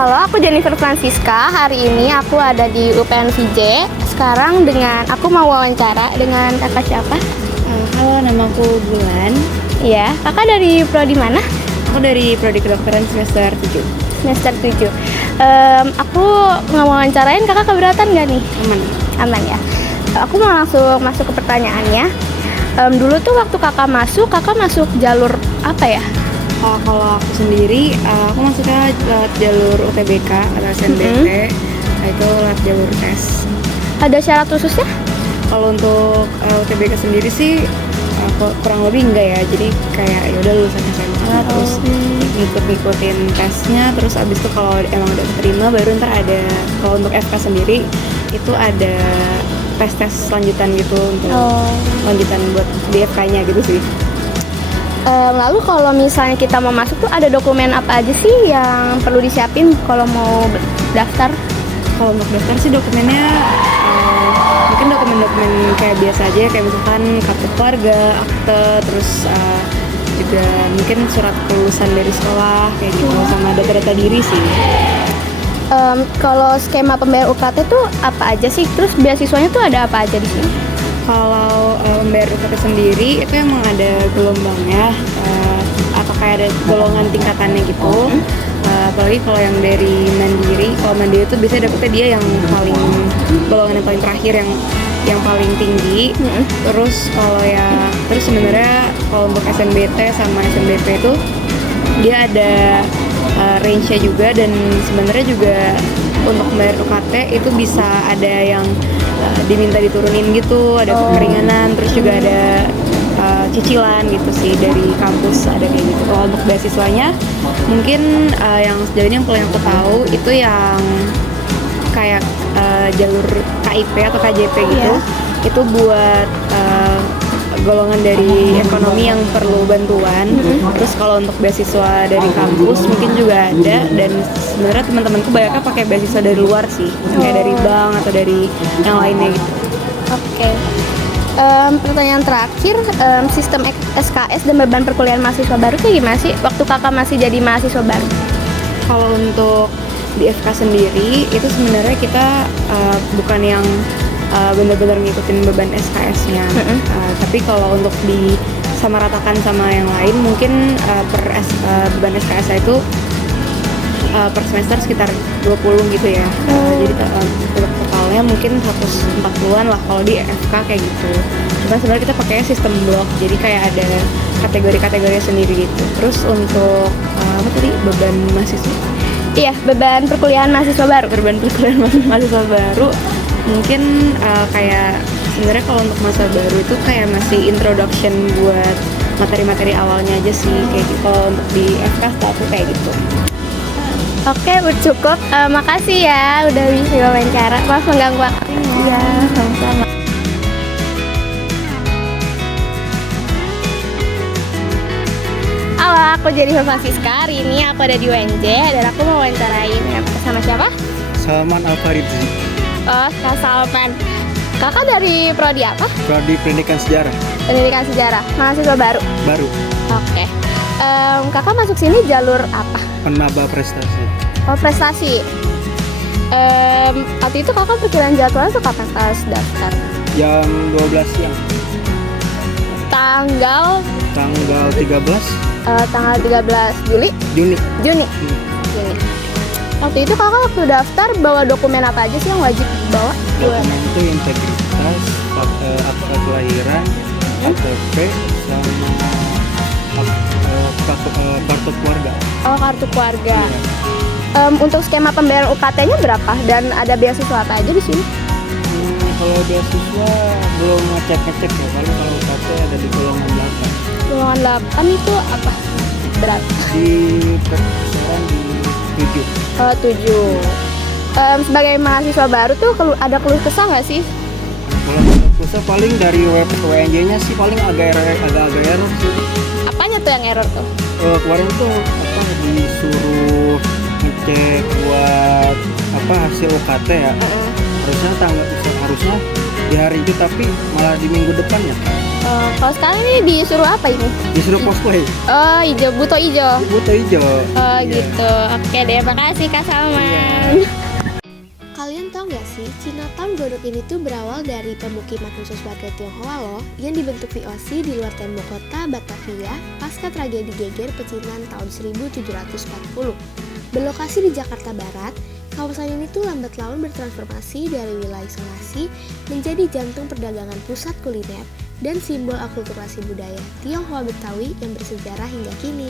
Halo, aku Jennifer Francisca. Hari ini aku ada di UPN VJ. Sekarang aku mau wawancara dengan kakak siapa? Halo, nama aku Bulan. Iya, kakak dari prodi mana? Aku dari prodi kedokteran semester 7. Semester 7. Aku nggak mau wawancarain, kakak keberatan nggak nih? Aman. Aman ya. Aku mau langsung masuk ke pertanyaannya. Dulu tuh waktu kakak masuk jalur apa ya? Kalau aku sendiri, aku masuknya lewat jalur UTBK atau SNBT. Itu lewat jalur tes. Ada syarat khususnya? Kalau untuk UTBK sendiri sih kurang lebih enggak ya. Jadi kayak ya udah lulusan SMA terus ngikutin tesnya, terus abis itu kalau emang udah keterima baru ntar ada. Kalau untuk FK sendiri itu ada tes lanjutan gitu untuk lanjutan buat di FK-nya gitu sih. Lalu kalau misalnya kita mau masuk tuh ada dokumen apa aja sih yang perlu disiapin kalau mau daftar? Kalau untuk daftar sih dokumennya mungkin dokumen-dokumen kayak biasa aja, kayak misalkan kartu keluarga, akte, terus juga mungkin surat kelulusan dari sekolah kayak gitu, sama data-data diri sih. Kalau skema pembayar UKT tuh apa aja sih? Terus beasiswanya tuh ada apa aja di sini? Kalau membayar UKT sendiri itu emang ada gelombangnya atau kayak ada golongan tingkatannya gitu. Apalagi kalau yang dari mandiri, kalau mandiri itu biasanya dapetnya dia yang paling golongan yang paling terakhir, yang paling tinggi. Terus terus sebenarnya kalau untuk SNBT sama SNBP itu dia ada range-nya juga, dan sebenarnya juga untuk membayar UKT itu bisa ada yang diminta diturunin gitu, ada keringanan, terus juga ada cicilan gitu sih dari kampus, ada kayak gitu. Kalau untuk beasiswanya mungkin yang sejauh ini yang paling aku tahu itu yang kayak jalur KIP atau KJP gitu. Itu buat golongan dari ekonomi yang perlu bantuan. Terus kalau untuk beasiswa dari kampus mungkin juga ada, dan sebenarnya teman-temanku banyaknya pakai beasiswa dari luar sih, kayak dari bank atau dari yang lainnya gitu. Oke. Pertanyaan terakhir, sistem SKS dan beban perkuliahan mahasiswa baru kayak gimana sih waktu kakak masih jadi mahasiswa baru? Kalau untuk di FK sendiri itu sebenarnya kita bukan yang benar-benar ngikutin beban SKS-nya. Tapi kalau untuk disamaratakan sama yang lain, mungkin beban SKS itu per semester sekitar 20 gitu ya. Jadi untuk totalnya mungkin 140-an lah kalau di FK kayak gitu. Cuma sebenarnya kita pakai sistem blok, jadi kayak ada kategori-kategori sendiri gitu. Terus untuk apa tadi, beban mahasiswa? Iya, beban perkuliahan mahasiswa baru. Beban perkuliahan mahasiswa baru mungkin kayak sebenarnya kalau untuk masa baru itu kayak masih introduction buat materi-materi awalnya aja sih kayak gitu. Kalau untuk di FK aku kayak gitu. Oke, udah cukup. Makasih ya udah bisa wawancara. Maaf mengganggu waktunya. Iya, sama-sama. Halo, aku Jennifer Francisca. Hari ini aku ada di UNJ dan aku mau wawancarain sama siapa? Salman Al-Faridzi. Oh, Kak Salman. Kakak dari prodi apa? Prodi Pendidikan Sejarah. Pendidikan Sejarah. Mahasiswa baru? Baru. Oke. Kakak masuk sini jalur apa? Penmaba prestasi. Oh, prestasi. Waktu itu kakak perkiraan jadwalnya tuh kapan pas daftar? Jam 12 siang. Tanggal 13 tanggal 13 Juni. Juni. Waktu itu kakak waktu daftar bawa dokumen apa aja sih yang wajib bawa? Dokumen itu integritas, akta kelahiran, KTP, sama kartu keluarga. Oh, kartu keluarga. Untuk skema pembayaran UKT-nya berapa dan ada beasiswa apa aja di sini? Kalau beasiswa belum ngecek ya, kalau UKT ada di golongan 8. Golongan 8 itu apa? Berat. Di persesuaian di 7. Oh, 7. Sebagai mahasiswa baru tuh ada keluh kesah nggak sih? Kalau susah paling dari web WNJ-nya sih paling agak error sih. Apanya tuh yang error tuh? Kemarin tuh disuruh ngecek buat hasil UKT ya. Harusnya di hari itu tapi malah di minggu depan ya. Kalau sekarang ini disuruh apa ini? Disuruh cosplay. Oh, hijau, buto hijau. Buto hijau. Oh Iya. gitu. Oke deh, makasih Kak Salman. Iya. Kalian tahu nggak sih, Chinatown Glodok ini tuh berawal dari pemukiman khusus warga Tionghoa loh, yang dibentuk VOC di luar tembok kota Batavia pasca tragedi geger pecinan tahun 1740. Berlokasi di Jakarta Barat, kawasan ini tuh lambat laun bertransformasi dari wilayah isolasi menjadi jantung perdagangan pusat kuliner dan simbol akulturasi budaya Tionghoa Betawi yang bersejarah hingga kini.